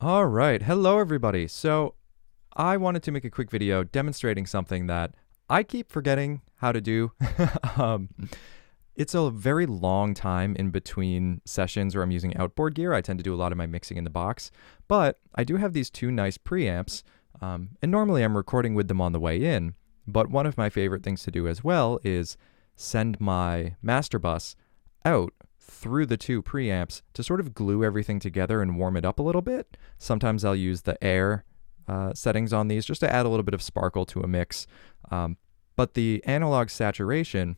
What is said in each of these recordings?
All right. Hello, everybody. So I wanted to make a quick video demonstrating something that I keep forgetting how to do. um, it's a very long time in between sessions where I'm using outboard gear. I tend to do a lot of my mixing in the box, but I do have these two nice preamps, and normally I'm recording with them on the way in. But one of my favorite things to do as well is send my master bus out through the two preamps to sort of glue everything together and warm it up a little bit. Sometimes I'll use the air settings on these just to add a little bit of sparkle to a mix. But the analog saturation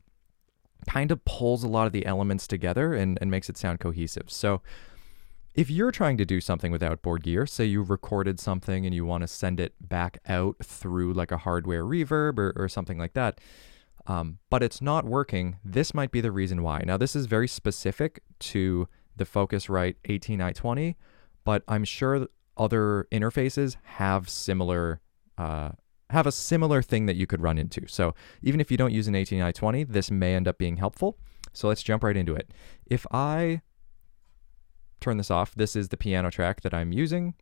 kind of pulls a lot of the elements together and makes it sound cohesive. So if you're trying to do something with outboard gear, say you recorded something and you want to send it back out through like a hardware reverb or something like that, but it's not working, this might be the reason why. Now, this is very specific to the Focusrite 18i20, but I'm sure other interfaces have a similar thing that you could run into. So even if you don't use an 18i20, this may end up being helpful. So let's jump right into it. If I turn this off, this is the piano track that I'm using.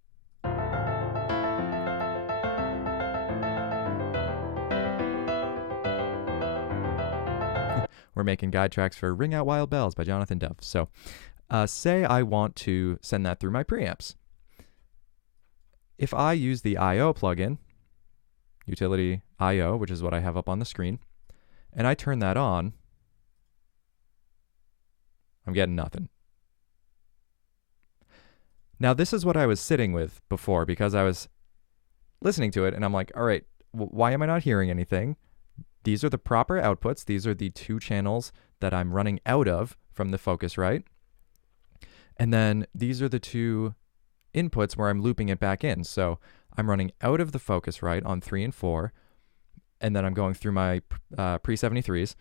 We're making guide tracks for Ring Out Wild Bells by Jonathan Dove. So say I want to send that through my preamps. If I use the I/O plugin, utility I/O, which is what I have up on the screen, and I turn that on, I'm getting nothing. Now, this is what I was sitting with before because I was listening to it and I'm like, all right, why am I not hearing anything? These are the proper outputs. These are the two channels that I'm running out of from the Focusrite. And then these are the two inputs where I'm looping it back in. So I'm running out of the Focusrite on 3 and 4, and then I'm going through my pre-73s,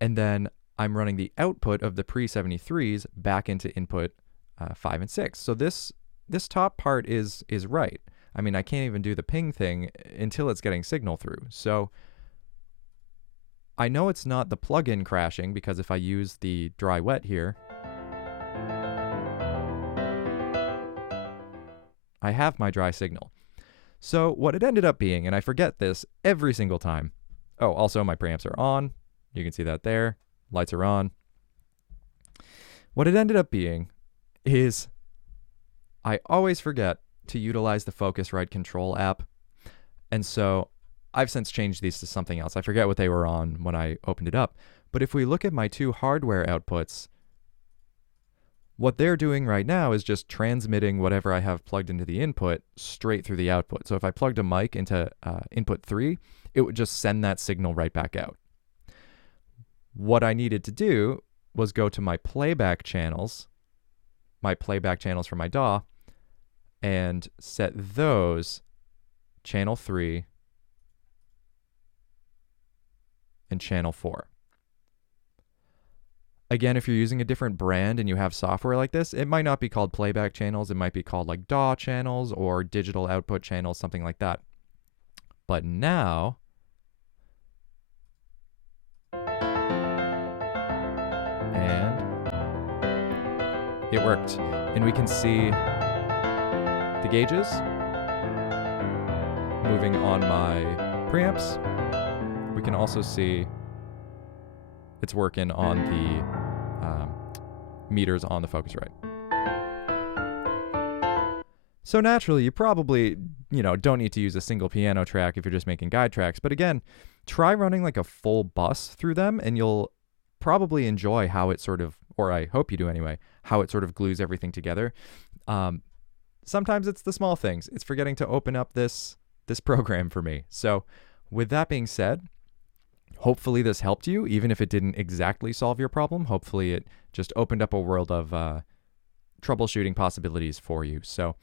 and then I'm running the output of the pre-73s back into input 5 and 6. So this top part is right. I mean, I can't even do the ping thing until it's getting signal through. So I know it's not the plugin crashing because if I use the dry wet here, I have my dry signal. So what it ended up being, and I forget this every single time. Oh, also my preamps are on. You can see that there. Lights are on. What it ended up being is I always forget to utilize the Focusrite control app. And so I've since changed these to something else. I forget what they were on when I opened it up. But if we look at my two hardware outputs, what they're doing right now is just transmitting whatever I have plugged into the input straight through the output. So if I plugged a mic into input 3, it would just send that signal right back out. What I needed to do was go to my playback channels for my DAW, and set those channel 3 and channel 4. Again, if you're using a different brand and you have software like this, it might not be called playback channels. It might be called like DAW channels or digital output channels, something like that. But now, and it worked. And we can see the gauges moving on my preamps. We can also see it's working on the meters on the Focusrite. So naturally, you probably, don't need to use a single piano track if you're just making guide tracks. But again, try running like a full bus through them and you'll probably enjoy how it sort of, or I hope you do anyway, how it sort of glues everything together. Sometimes it's the small things. It's forgetting to open up this program for me. So with that being said, hopefully this helped you, even if it didn't exactly solve your problem. Hopefully it just opened up a world of troubleshooting possibilities for you. So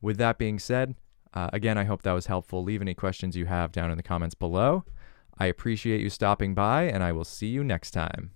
with that being said, again, I hope that was helpful. Leave any questions you have down in the comments below. I appreciate you stopping by, and I will see you next time.